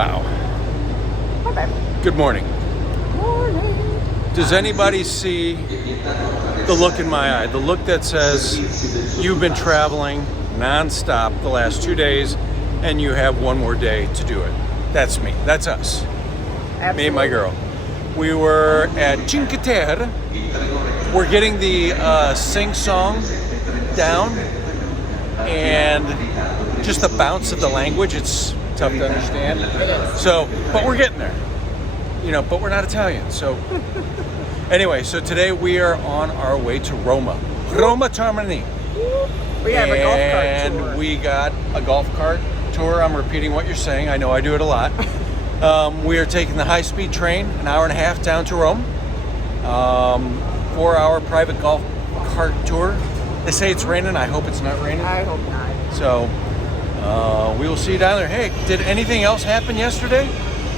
Wow. Hi, babe. Good morning. Morning. Does anybody see the look in my eye? The look that says you've been traveling non-stop the last 2 days and you have one more day to do it. That's me. That's us. Absolutely. Me and my girl. We were at Cinque Terre. We're getting the sing-song down and just the bounce of the language. It's tough to understand. It is. So, but we're getting there. You know, but we're not Italian. So anyway, so today we are on our way to Roma. Roma Termini. We have a golf cart And tour. we got a golf cart tour. I'm repeating what you're saying. I know I do it a lot. We are taking the high-speed train, an hour and a half down to Rome. 4-hour private golf cart tour. They say it's raining. I hope it's not raining. I hope not. So we will see you down there. Hey, did anything else happen yesterday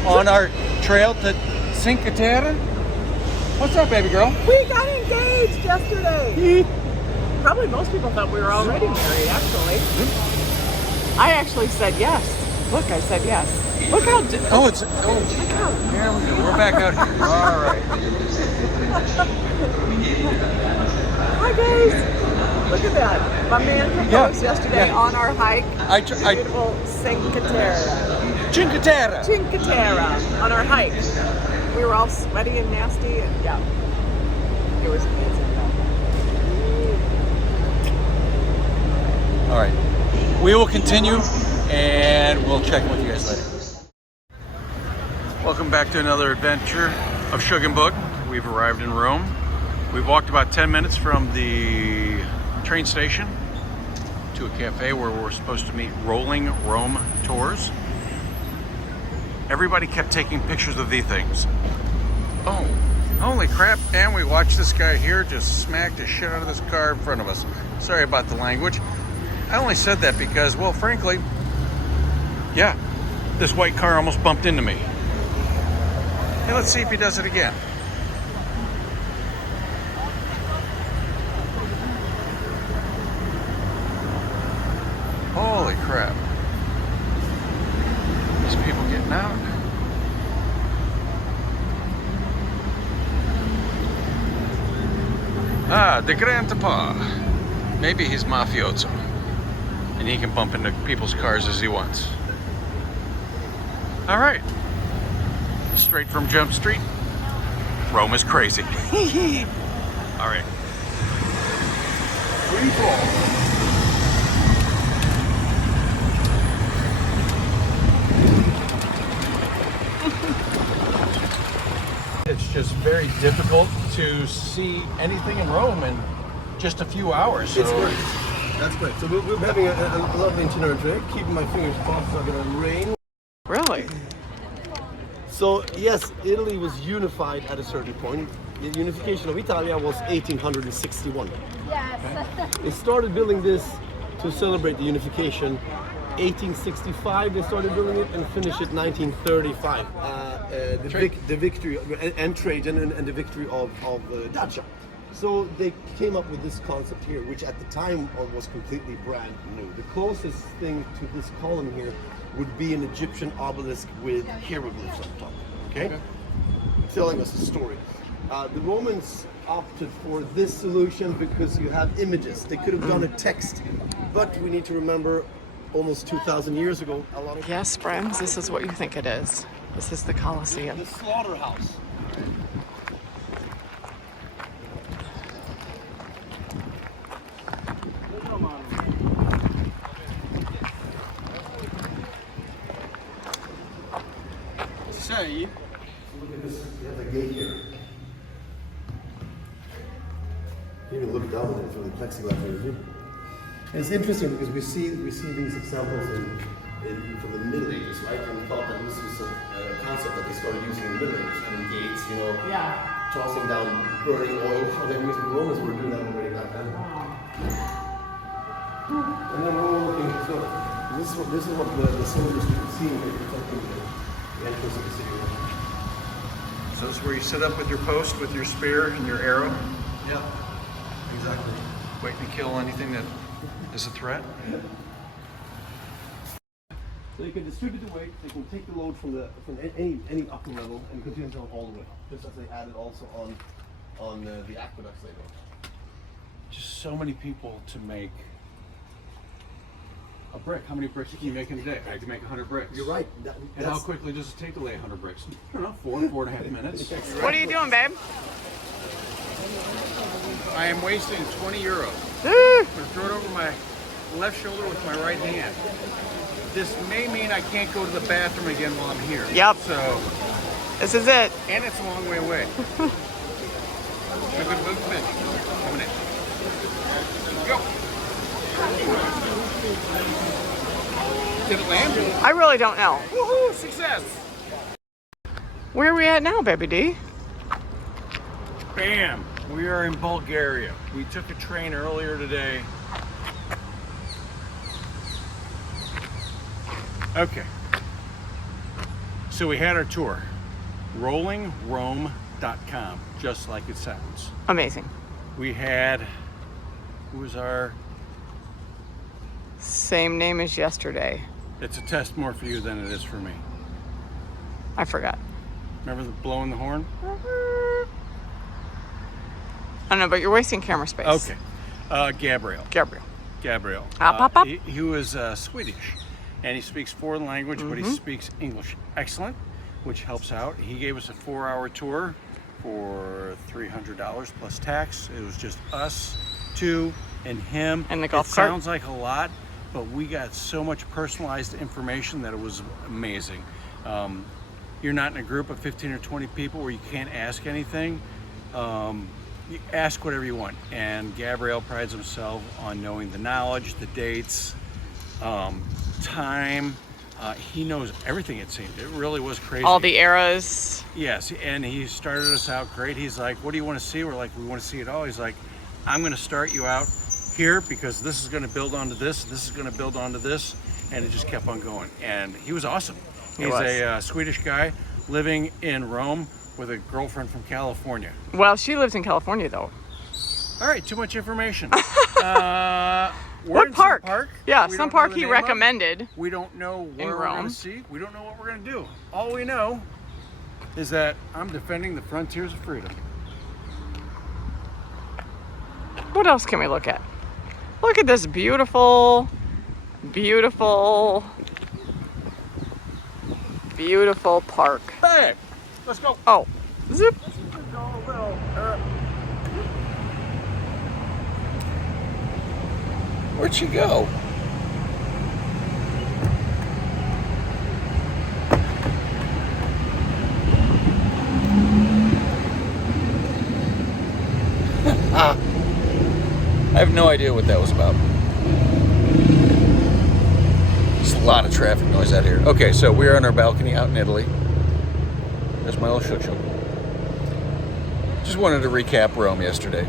on our trail to Cinque Terre? What's up, baby girl? We got engaged yesterday. Probably most people thought we were already married, actually. I actually said yes. Look, I said yes. Look how... There we go. We're back out here. All right. Hi, guys. Look at that. My man proposed yesterday on our hike. Beautiful Cinque Terre. Cinque Terre. Cinque Terre on our hike. We were all sweaty and nasty, and yeah, it was amazing. All right. We will continue, and we'll check in with you guys later. Welcome back to another adventure of Shoog and Boog. We've arrived in Rome. We've walked about 10 minutes from the train station to a cafe where we're supposed to meet Rolling Rome Tours. Everybody kept taking pictures of these things. Oh, holy crap. And we watched this guy here just smack the shit out of this car in front of us. Sorry about the language. I only said that because, well, frankly, yeah, this white car almost bumped into me. Hey, let's see if he does it again. Holy crap. These people getting out. Ah, the grandpa. Maybe he's mafioso. And he can bump into people's cars as he wants. All right. Straight from Jump Street. Rome is crazy. All right. Free fall. It's just very difficult to see anything in Rome in just a few hours. So. It's great. That's great. So we're having a lovely itinerary today. Keeping my fingers crossed it's not going to rain. Really? So yes, Italy was unified at a certain point. The unification of Italia was 1861. Yes. They started building this to celebrate the unification. 1865 they started building it and finished it 1935. The victory and Trajan and the victory of Dacia. So they came up with this concept here, which at the time was completely brand new. The closest thing to this column here would be an Egyptian obelisk with hieroglyphs on top. Okay? Telling us a story. The Romans opted for this solution because you have images. They could have done a text, but we need to remember almost 2,000 years ago, a lot of Yes, friends, this is what you think it is. This is the Colosseum. the slaughterhouse. Say, Look at this, you have a gate here. You can look down at it through the plexiglass here. And it's interesting because we see these examples from the Middle Ages, right? And we thought that this was a concept that they started using in the Middle Ages. I mean, gates, you know, tossing down burning oil. The Romans were doing that already back then. And then we're looking, so this is what the soldiers could see when they protecting the entrance of the city. so this is where you sit up with your post, with your spear and your arrow, Yeah, exactly. waiting to kill anything that is a threat. So you can distribute the weight, they can take the load from any upper level and continue to all the way up. Just as they added also on the aqueducts later on. Just so many people to make a brick. How many bricks can you make in a day? I can make 100 bricks. You're right. And how quickly does it take to lay 100 bricks? I don't know, 4.5 minutes. What are you doing, babe? I am wasting 20 euros. I'm going to throw it over my left shoulder with my right hand. This may mean I can't go to the bathroom again while I'm here. Yep. So, This is it. and it's a long way away. Sugar Boog fish coming in. Go. Did it land? I really don't know. Woohoo! Success! Where are we at now, baby D? Bam! We are in Bulgaria. We took a train earlier today. Okay. So we had our tour. RollingRome.com, just like it sounds. Amazing. We had, who was our, Same name as yesterday. it's a test more for you than it is for me. I forgot. Remember the blowing the horn? I don't know, but you're wasting camera space. Okay. Gabriel. Gabriel. Pop, pop. He was Swedish, and he speaks foreign language, but he speaks English excellent, which helps out. He gave us a 4-hour tour for $300 plus tax. It was just us two and him. And the golf it cart. Sounds like a lot, but we got so much personalized information that it was amazing. You're not in a group of 15 or 20 people where you can't ask anything. You ask whatever you want, and Gabriel prides himself on knowing the knowledge, the dates, time. He knows everything, it seemed. It really was crazy. All the eras. Yes, and he started us out great. He's like, what do you want to see? We're like, we want to see it all. He's like, I'm going to start you out here because this is going to build onto this, this is going to build onto this, and it just kept on going. And he was awesome. He's a Swedish guy living in Rome with a girlfriend from California. Well, she lives in California, though. All right, too much information. We're in park? Some park. Yeah, We some don't know park the he name of. recommended. We don't know In where we're going Rome. to see. We don't know what we're going to do. All we know is that I'm defending the frontiers of freedom. What else can we look at? Look at this beautiful, beautiful, beautiful park. Hey, let's go. Oh, zip. Where'd she go? I have no idea what that was about. There's a lot of traffic noise out here. Okay, so we're on our balcony out in Italy. There's my little Shoog. Just wanted to recap Rome yesterday.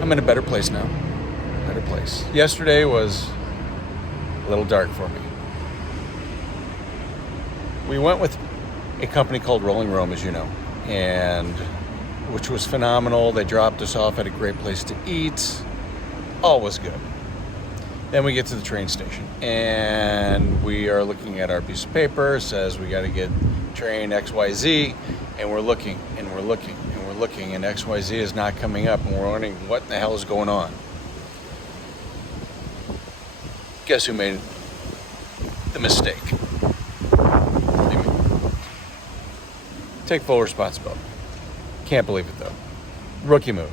I'm in a better place now. Better place. Yesterday was a little dark for me. We went with a company called Rolling Rome, as you know, and which was phenomenal. They dropped us off at a great place to eat. All was good. Then we get to the train station, and we are looking at our piece of paper. It says we got to get train XYZ, and we're looking, and we're looking, and we're looking, and XYZ is not coming up, and we're wondering what the hell is going on. Guess who made the mistake? What do you mean? Take full responsibility. Can't believe it though. Rookie move.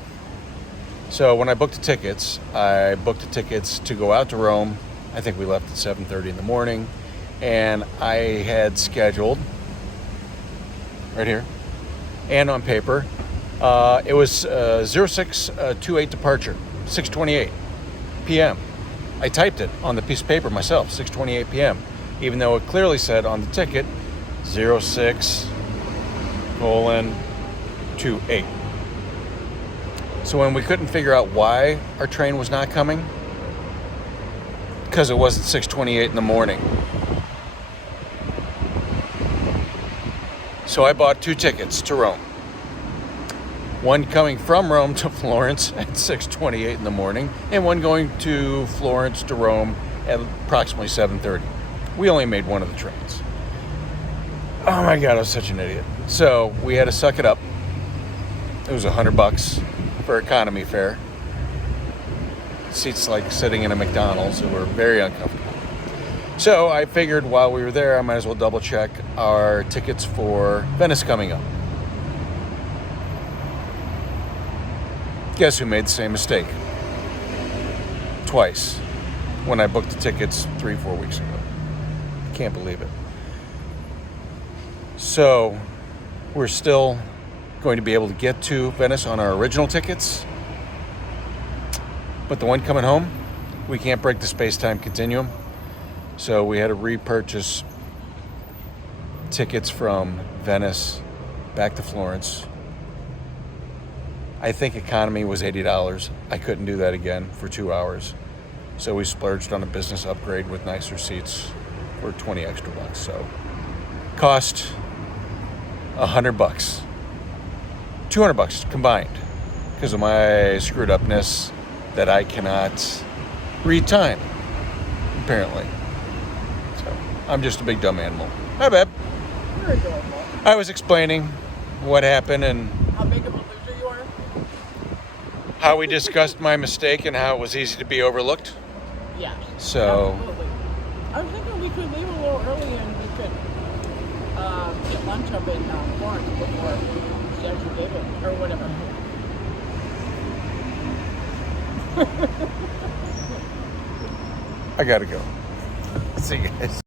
So when I booked the tickets to go out to Rome. I think we left at 7:30 in the morning, and I had scheduled right here and on paper. It was 0628 departure, 6:28 p.m. I typed it on the piece of paper myself, 6:28 p.m., even though it clearly said on the ticket 06:28. So when we couldn't figure out why our train was not coming, because it wasn't 6:28 in the morning. So I bought 2 tickets to Rome. One coming from Rome to Florence at 6:28 in the morning, and one going to Florence to Rome at approximately 7:30. We only made one of the trains. Oh my God, I was such an idiot. So we had to suck it up. It was $100 for economy fare. Seats like sitting in a McDonald's, that were very uncomfortable. So I figured while we were there, I might as well double check our tickets for Venice coming up. Guess who made the same mistake? Twice. When I booked the tickets 3-4 weeks ago. Can't believe it. So we're still going to be able to get to Venice on our original tickets. But the one coming home, we can't break the space-time continuum. So we had to repurchase tickets from Venice back to Florence. I think economy was $80. I couldn't do that again for 2 hours. So we splurged on a business upgrade with nicer seats for 20 extra bucks. So cost $100. $200 combined because of my screwed upness that I cannot read time, apparently. So I'm just a big dumb animal. Hi, babe. You're adorable. I was explaining what happened and How big of a loser you are? how we discussed my mistake and how it was easy to be overlooked. Yeah. So Absolutely. I was thinking we could leave a little early and we could get lunch up in Florence before she actually gave it, or whatever. I gotta go. See you guys.